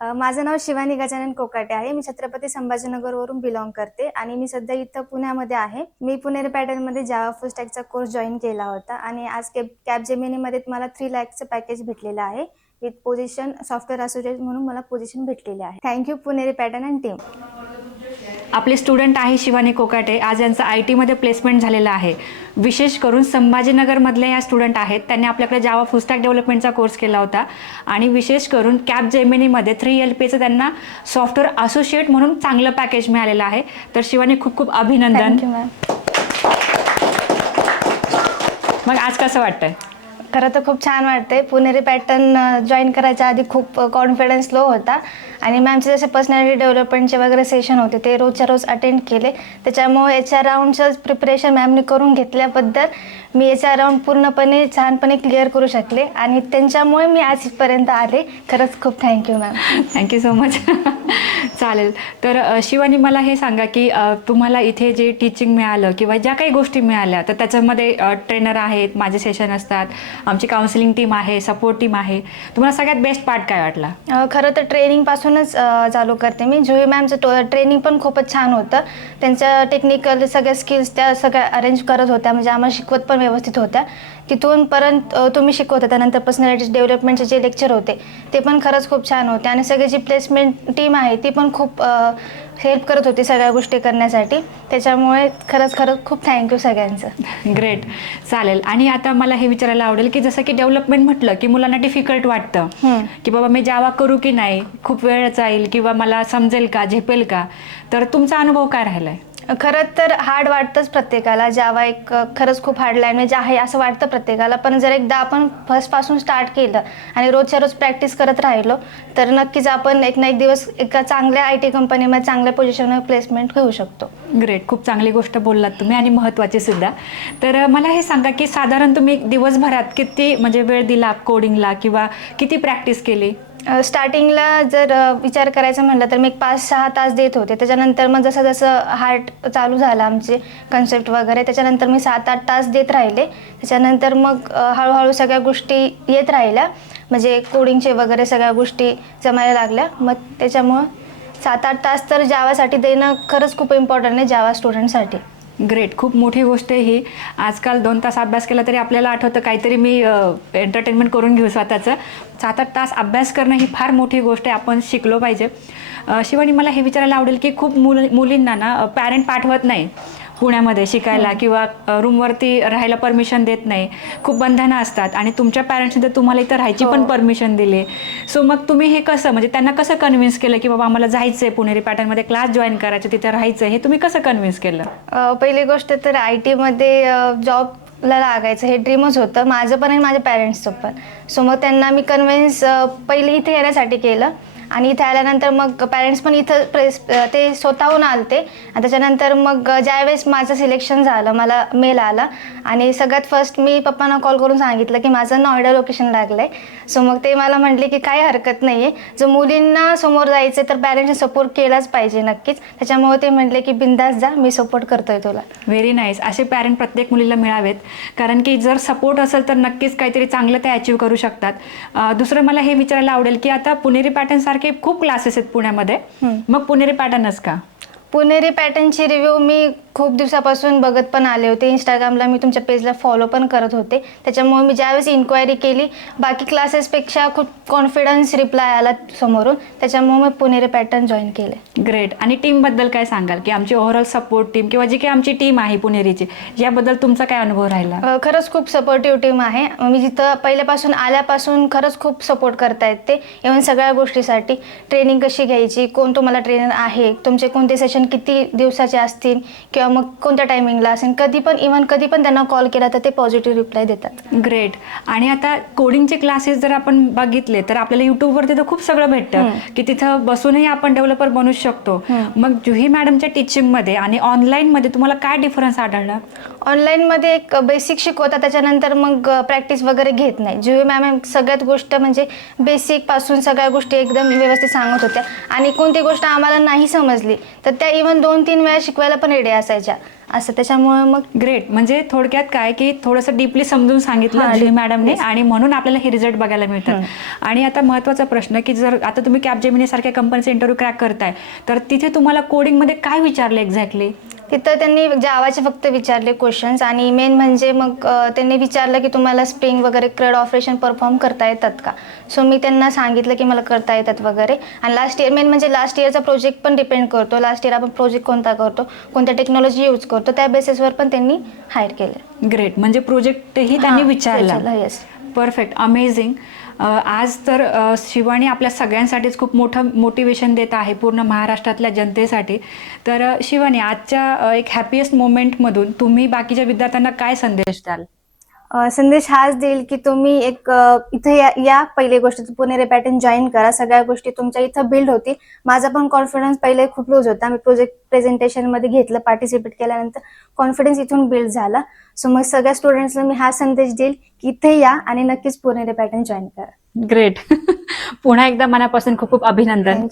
माझं नाव शिवानी गजानन कोकाटे आहे. मी छत्रपती संभाजीनगरवरून बिलॉंग करते आणि मी सध्या इथं पुण्यामध्ये आहे. मी पुणेरी पॅटर्नमध्ये जावा फुस्टॅकचा कोर्स जॉईन केला होता आणि आज कॅब कॅब जेमिनीमध्ये मला थ्री लॅकचं पॅकेज भेटलेलं आहे. विथ पोझिशन सॉफ्टवेअर असोसिएट म्हणून मला पोझिशन भेटलेली आहे. Thank you Puneri pattern and team आपले स्टुडंट आहे शिवानी कोकाटे. आज यांचं आय टीमध्ये प्लेसमेंट झालेलं आहे. विशेष करून संभाजीनगरमधले ह्या स्टुडंट आहेत. त्यांनी आपल्याकडे जावा फुलस्टॅक डेव्हलपमेंटचा कोर्स केला होता. आणि विशेष करून कॅब जेमिनीमध्ये थ्री एल पीचं त्यांना सॉफ्टवेअर असोसिएट म्हणून चांगलं पॅकेज मिळालेलं आहे. तर शिवानी खूप खूप अभिनंदन. मग आज कसं वाटतंय? खरं तर खूप छान वाटते पुणेरी पॅटर्न जॉईन करायच्या आधी खूप कॉन्फिडन्स लो होता. आणि मॅमचे जसे पर्सनॅलिटी डेव्हलपमेंटचे वगैरे सेशन होते ते रोजच्या रोज अटेंड केले. त्याच्यामुळे याच्या राऊंडचं प्रिपरेशन मॅमने करून घेतल्याबद्दल मी याच्या राऊंड पूर्णपणे छानपणे क्लिअर करू शकले. आणि त्यांच्यामुळे मी आजपर्यंत आले. खरंच खूप thank you ma'am thank you so much चालेल. तर शिवानी मला हे सांगा की तुम्हाला इथे जे टीचिंग मिळालं किंवा ज्या काही गोष्टी मिळाल्या तर त्याच्यामध्ये ट्रेनर आहेत माझे सेशन असतात आमची काउन्सिलिंग टीम आहे सपोर्ट टीम आहे. तुम्हाला सगळ्यात बेस्ट पार्ट काय वाटला? खरं तर ट्रेनिंगपासूनच चालू करते मी. जुई मॅमचं टो ट्रेनिंग पण खूपच छान होतं. त्यांच्या टेक्निकल सगळ्या स्किल्स त्या सगळ्या अरेंज करत होत्या. म्हणजे आम्हाला शिकवत पण व्यवस्थित होत्या. तिथून पर्यंत तुम्ही शिकवत होता. त्यानंतर पर्सनॅलिटी डेव्हलपमेंटचे जे लेक्चर होते ते पण खरंच खूप छान होते. आणि सगळे जी प्लेसमेंट टीम आहे ती पण खूप हेल्प करत होती सगळ्या गोष्टी करण्यासाठी. त्याच्यामुळे खरंच खरंच खूप थँक्यू सगळ्यांचं. ग्रेट चालेल. आणि आता मला हे विचारायला आवडेल की जसं की डेव्हलपमेंट म्हटलं की मुलांना डिफिकल्ट वाटतं. की बाबा मी जावा करू की नाही? खूप वेळ जाईल किंवा मला समजेल का? झेपेल का? तर तुमचा अनुभव काय राहिलाय? खरं तर हार्ड वाटतंच प्रत्येकाला. जावा एक खरंच खूप हार्ड म्हणजे लँग्वेज आहे असं वाटतं प्रत्येकाला. पण जर एकदा आपण फर्स्टपासून स्टार्ट केलं आणि रोजच्या रोज प्रॅक्टिस करत राहिलो तर नक्कीच आपण एक ना एक दिवस एका चांगल्या आय टी कंपनीमध्ये चांगल्या पोझिशनवर प्लेसमेंट घेऊ शकतो. ग्रेट खूप चांगली गोष्ट बोललात तुम्ही आणि महत्त्वाची सुद्धा. तर मला हे सांगा की साधारण तुम्ही दिवसभरात किती म्हणजे वेळ दिला कोडिंगला किंवा किती प्रॅक्टिस केली? स्टार्टिंगला जर विचार करायचा म्हणलं तर मी एक पाच सहा तास देत होते. त्याच्यानंतर मग जसं जसं हार्ट चालू झालं आमचे कन्सेप्ट वगैरे त्याच्यानंतर मी सात आठ तास देत राहिले. त्याच्यानंतर मग हळूहळू सगळ्या गोष्टी येत राहिल्या. म्हणजे कोडिंगचे वगैरे सगळ्या गोष्टी जमायला लागल्या. मग त्याच्यामुळं सात आठ तास तर जावासाठी देणं खरंच खूप इम्पॉर्टंट आहे जावा स्टुडंटसाठी ग्रेट खूप मोठी गोष्ट आहे ही. आजकाल दोन तास अभ्यास केला तरी आपल्याला आठवतं काहीतरी मी एंटरटेनमेंट करून घेऊ स्वतःचं. सात आठ तास अभ्यास करणं ही फार मोठी गोष्ट आहे. आपण शिकलो पाहिजे. शिवानी मला हे विचारायला आवडेल की खूप मुल मुलींना ना पॅरेंट पाठवत नाही. पुण्यामध्ये शिकायला किंवा अ, रूमवरती राहायला परमिशन देत नाही. खूप बंधनं असतात. आणि तुमच्या पॅरेंट्सने तर तुम्हाला इथं राहायची पण हो. परमिशन दिली. सो मग तुम्ही हे कसं म्हणजे त्यांना कसं कन्व्हिन्स केलं की बाबा आम्हाला जायचं आहे पुणेरी पॅटर्नमध्ये क्लास जॉईन करायचं तिथं राहायचं हे तुम्ही कसं कन्व्हिन्स केलं? पहिली गोष्ट तर आय टीमध्ये जॉबला लागायचं हे ड्रीमच होतं. माझं पण आणि माझ्या पॅरेंट्सचं पण. सो मग त्यांना मी कन्व्हिन्स पहिले इथे येण्यासाठी केलं. आणि इथे आल्यानंतर मग पॅरेंट्स पण इथं प्रेस ते स्वतःहून आलते. आणि त्याच्यानंतर मग ज्यावेळेस माझं सिलेक्शन झालं मला मेल आला आणि सगळ्यात फर्स्ट मी पप्पांना कॉल करून सांगितलं की माझं नॉयडा लोकेशन लागलं आहे सो मग ते मला म्हटले की काही हरकत नाही आहे जर मुलींना समोर जायचं तर पॅरेंट्सने सपोर्ट केलाच पाहिजे नक्कीच. त्याच्यामुळे ते म्हटले की बिंदास जा मी सपोर्ट करतोय तुला. व्हेरी नाईस असे पॅरेंट प्रत्येक मुलीला मिळावेत. कारण की जर सपोर्ट असेल तर नक्कीच काहीतरी चांगलं ते अचीव करू शकतात. दुसरं मला हे विचारायला आवडेल की आता पुणेरी पॅटर्न सारखे खूप क्लासेस आहेत पुण्यामध्ये. मग पुणेरी पॅटर्नच का? पुणेरी पॅटर्नची रिव्ह्यू मी खूप दिवसापासून बघत पण आले होते. इंस्टाग्रामला मी तुमच्या पेजला फॉलो पण करत होते. त्याच्यामुळे मी ज्यावेळेस इन्क्वायरी केली बाकी क्लासेसपेक्षा खूप कॉन्फिडन्स रिप्लाय आला समोरून. त्याच्यामुळे मी पुणेरी पॅटर्न जॉईन केले. ग्रेट आणि टीमबद्दल काय सांगाल? की आमची ओव्हरऑल सपोर्ट टीम किंवा जी काही आमची टीम आहे पुणेरीची याबद्दल तुमचा काय अनुभव राहिला? खरंच खूप सपोर्टिव्ह टीम आहे. मी जिथं पहिल्यापासून आल्यापासून खरंच खूप सपोर्ट करतायत ते इव्हन सगळ्या गोष्टीसाठी. ट्रेनिंग कशी घ्यायची? कोण तुम्हाला ट्रेनर आहे? तुमचे कोणते सेशन किती दिवसाचे असतील? किंवा मग कोणत्या टायमिंगला असेल कधी पण इव्हन कधी पण त्यांना कॉल केला तर ते पॉझिटिव्ह रिप्लाय देतात. ग्रेट आणि आता कोडिंगचे क्लासेस जर आपण बघितले तर आपल्याला युट्यूबवरती तर खूप सगळं भेटतं. की तिथं बसूनही आपण डेव्हलपर बनू शकतो. मग जुही मॅडमच्या टीचिंगमध्ये आणि ऑनलाईनमध्ये तुम्हाला काय डिफरन्स आढळला? ऑनलाईनमध्ये एक बेसिक शिकवतात त्याच्यानंतर मग प्रॅक्टिस वगैरे घेत नाही. जुवे मॅम सगळ्यात गोष्ट म्हणजे बेसिकपासून सगळ्या गोष्टी एकदम व्यवस्थित सांगत होत्या. आणि कोणती गोष्ट आम्हाला नाही समजली तर त्या इवन दोन तीन वेळा शिकवायला पण रेडी असायच्या. असं त्याच्यामुळे मग ग्रेट म्हणजे थोडक्यात काय की थोडंसं डीपली समजून सांगितलं हा, जुई मॅडमने. आणि म्हणून आपल्याला हे रिझल्ट बघायला मिळतात. आणि आता महत्त्वाचा प्रश्न की जर आता तुम्ही कॅब जेमिनी सारख्या कंपनीचे इंटरव्ह्यू क्रॅक करताय तर तिथे तुम्हाला कोडिंगमध्ये काय विचारलं एक्झॅक्टली तिथं त्यांनी जावाचे फक्त विचारले क्वेश्चन्स आणि मेन म्हणजे मग त्यांनी विचारलं की तुम्हाला स्प्रिंग वगैरे क्रेड ऑपरेशन परफॉर्म करता येतात का? सो मी त्यांना सांगितलं की मला करता येतात वगैरे. आणि लास्ट इयर मेन म्हणजे लास्ट इयरचा प्रोजेक्ट पण डिपेंड करतो. लास्ट इयर आपण प्रोजेक्ट कोणता करतो? कोणत्या टेक्नॉलॉजी यूज करतो? त्या बेसिसवर पण त्यांनी हायर केलं. ग्रेट म्हणजे प्रोजेक्टही त्यांनी विचारला. yes. परफेक्ट अमेझिंग आज तर शिवानी आपल्या सगळ्यांसाठीच खूप मोठं मोटिवेशन देत आहे पूर्ण महाराष्ट्रातल्या जनतेसाठी. तर शिवानी आजच्या एक हॅपीएस्ट मोमेंटमधून तुम्ही बाकीच्या विद्यार्थ्यांना काय संदेश द्याल? संदेश हाच देईल की तुम्ही एक इथे या, या पहिली गोष्ट पुणेरे पॅटर्न जॉईन करा. सगळ्या गोष्टी तुमच्या इथं बिल्ड होतील. माझा पण कॉन्फिडन्स पहिले खूप लूज होता. मी प्रोजेक्ट प्रेझेंटेशनमध्ये घेतलं पार्टिसिपेट केल्यानंतर कॉन्फिडन्स इथून बिल्ड झाला. सो मग सगळ्या स्टुडंट्सला मी हा संदेश देईल की इथे या आणि नक्कीच पुणेरे पॅटर्न जॉईन करा. ग्रेट पुन्हा एकदा मनापासून खूप खूप अभिनंदन.